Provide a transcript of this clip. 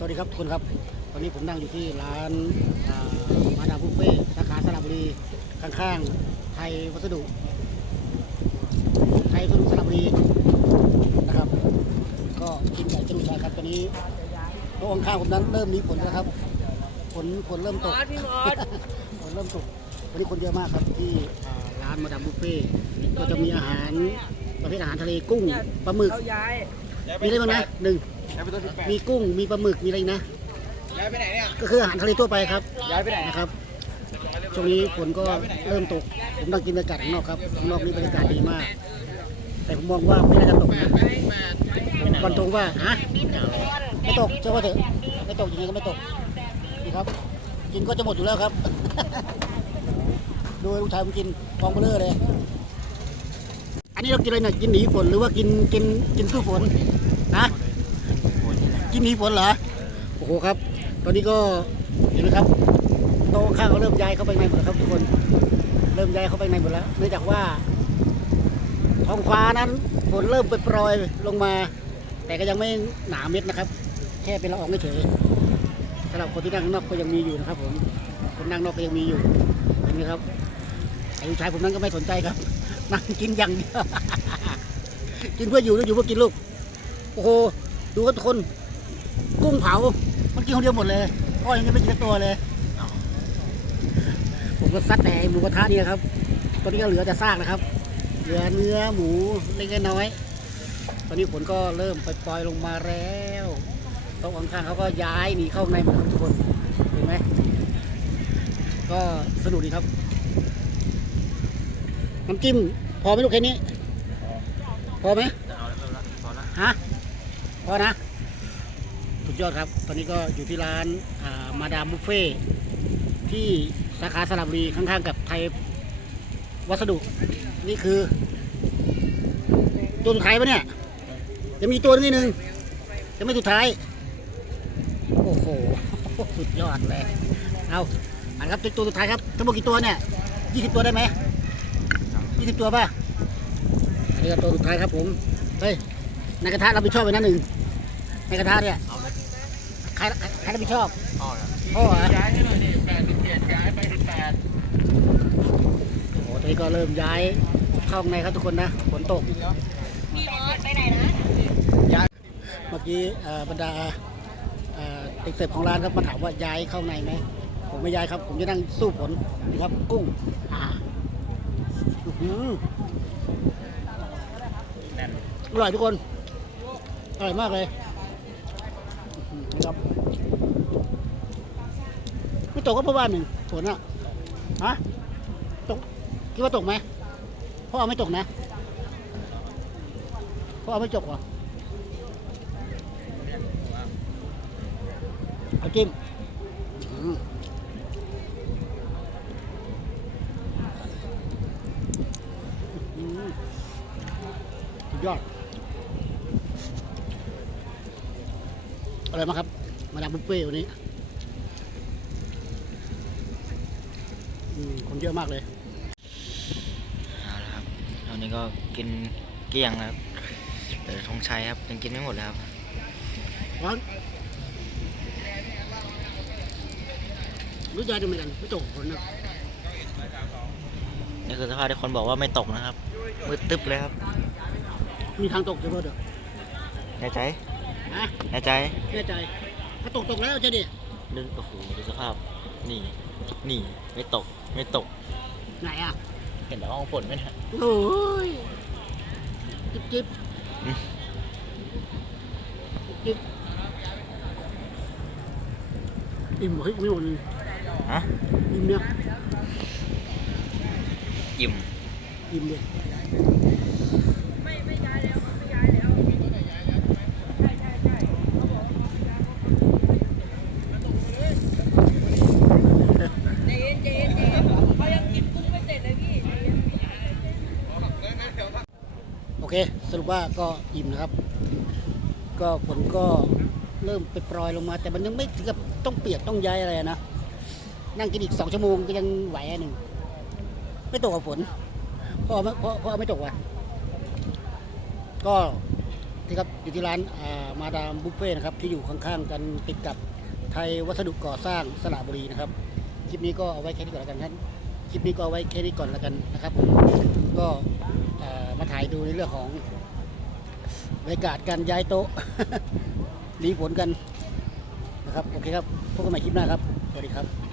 สวัสดีครับทุกคนครับ ตอนนี้ผมนั่งอยู่ที่ร้านอ่ามาดามบุฟเฟ่ต์สาขาสระบุรีข้างๆ ไทยวัสดุ ไทยวัสดุสระบุรีนะครับ ก็กินใหญ่จะดูชายครับตอนนี้โต๊ะข้างๆผมนั้นเริ่มมีฝนแล้วครับฝนฝนเริ่มตกพี่มอสฝนเริ่มตกวันนี้คนเยอะมากครับที่อ่าร้านมาดามบุฟเฟ่ต์ก็จะมีอาหารประเภทอาหารทะเลกุ้งปลาหมึกเราย้าย มีอะไรบ้างนะหนึ่งย้ายไปต้นที่แปดมีกุ้งมีปลาหมึกมีอะไรอีกนะ ย้ายไปไหนเนี่ย ก็คืออาหารทะเลทั่วไปครับย้ายไปไหน นะครับ ช่วงนี้ฝนก็เริ่มตก ผมนั่งกินบรรยากาศข้างนอกครับข้างนอกนี่บรรยากาศดีมาก แต่ผมมองว่าไม่น่าจะตกนะวันตรงว่าฮะไม่ตกเชื่อว่าเถอะไม่ตกยังไงก็ไม่ตกนี่ครับ กินก็จะหมดอยู่แล้วครับ ดูลูกชายผมกินกองเบลเลอร์เลย อันนี้เรากินอะไรเนี่ยกินหนีฝนหรือว่ากินกินกินสู้ฝน นะกินหนีฝนเหรอโอ้โหครับ ตอนนี้ก็เห็นไหมครับโต๊ะข้างเขาเริ่มย้ายเข้าไปในหมดแล้วครับทุกคน เริ่มย้ายเข้าไปในหมดแล้ว เนื่องจากว่าท้องฟ้านั้นฝนเริ่มโปรยลงมา แต่ก็ยังไม่หนาเม็ดนะครับ แค่เป็นละอองเฉยสำหรับคนที่นั่งนอกก็ยังมีอยู่นะครับผมคนนั่งนอกก็ยังมีอยู่เห็นไหมครับไอ้ลูกชายผมนั้นก็ไม่สนใจครับนั่งกินอย่างเดียวกินเพื่ออยู่หรืออยู่เพื่อกินลูกโอ้โหดูครับทุกคน กุ้งเผา มันกินคนเดียวหมดเลยอ้อยังไม่กินตัวเลย ผมก็ซัดแต่หมูกระทะนี่ครับ ตอนนี้ก็เหลือแต่ซากนะครับ เหลือเนื้อหมูเล็กน้อย ตอนนี้ฝนก็เริ่มปล่อยลงมาแล้วโต๊ะข้างๆเขาก็ย้ายหนีเข้าในหมดทุกคน เห็นไหม ก็สนุกดีครับ น้ำจิ้มพอไหมลูกแค่นี้ พอไหมเอาแล้วพอละฮะพอนะ ยอดครับ ตอนนี้ก็อยู่ที่ร้านมาดามบุฟเฟ่ที่สาขาสระบุรีข้างๆกับไทยวัสดุ นี่คือตัวสุดท้ายปะเนี่ยยังมีตัวนึงนิดนึงยังไม่สุดท้าย โอ้โห สุดยอดเลย เอาอันครับตัวสุดท้ายครับทั้งหมดกี่ตัวเนี่ยยี่สิบตัวได้ไหมยี่สิบตัวป่ะอันนี้ก็ตัวสุดท้ายครับผม เฮ้ย ในกระทะเรับผิดชอบไปนั่นหนึ่งในกระทะเนี่ย ใครใครรับผิดชอบเอาละพ่อเหรอย้ายให้หน่อยดิแปดสิบเจ็ดย้ายไปสิบแปดโอ้โหตอนนี้ก็เริ่มย้ายเข้าข้างในครับทุกคนนะฝนตก พี่มอสไปไหนนะย้ายเมื่อกี้เอ่อบรรดาเอ่อเด็กเสิร์ฟของร้านครับมาถามว่าย้ายเข้าในไหมผมไม่ย้ายครับ ผมจะนั่งสู้ฝนนี่ครับกุ้งอ่าอื้อหือแน่นอร่อยทุกคนอร่อยมากเลยอื้อหือนะ ครับไม่ตกก็เพราะว่าหนึ่งฝนอะฮะตกคิดว่าตกไหมพ่อเอาไม่ตกนะพ่อเอาไม่จกเหรอเอาจิ้มอืมอืมสุดยอดอะไรมาครับ มาดามบุฟเฟ่ต์วันนี้อืมคนเยอะมากเลยเอาละครับตอนนี้ก็กินเกลี้ยงแล้วครับเหลือธงชัยครับยังกินไม่หมดเลยครับร้อนรู้ใจดูเหมือนกันไม่ตกฝนนะนี่คือสภาพที่คนบอกว่าไม่ตกนะครับมืดตึ๊บเลยครับ มีทางตกเฉพาะเด้อแน่ใจฮะแน่ใจแน่ใจถ้า ตกตกแล้วจะดินึกโอ้โหดูสภาพ นี่ นี่ ไม่ตก ไม่ตก ไหนอะเห็นแต่ห้องฝนไหมนะโอ้ยจิ๊บจิ๊บอืมจิ๊บอิ่มเฮ้ยไม่หมดเลยฮะอิ่มเนี่ยอิ่มอิ่มเลย สรุปว่าก็อิ่มนะครับ ก็ฝนก็เริ่มไปปลอยลงมา แต่มันยังไม่ถึงกับต้องเปียกต้องย้ายอะไรนะ นั่งกินอีกสองชั่วโมงก็ยังไหวอันหนึ่ง ไม่ตกกับฝนเพราะเพราะเพราะไม่ตกอะก็ที่ครับอยู่ที่ร้านมาดามบุฟเฟ่นะครับ ที่อยู่ข้างๆกันติดกับไทยวัสดุก่อสร้างสระบุรีนะครับ คลิปนี้ก็เอาไว้แค่นี้ก่อนละกันครับคลิปนี้ก็เอาไว้แค่นี้ก่อนละกันนะครับ ก็มาถ่ายดูในเรื่องของ บรรยากาศการย้ายโต๊ะรีผลกันนะครับโอเคครับพบกันใหม่คลิปหน้าครับ สวัสดีครับ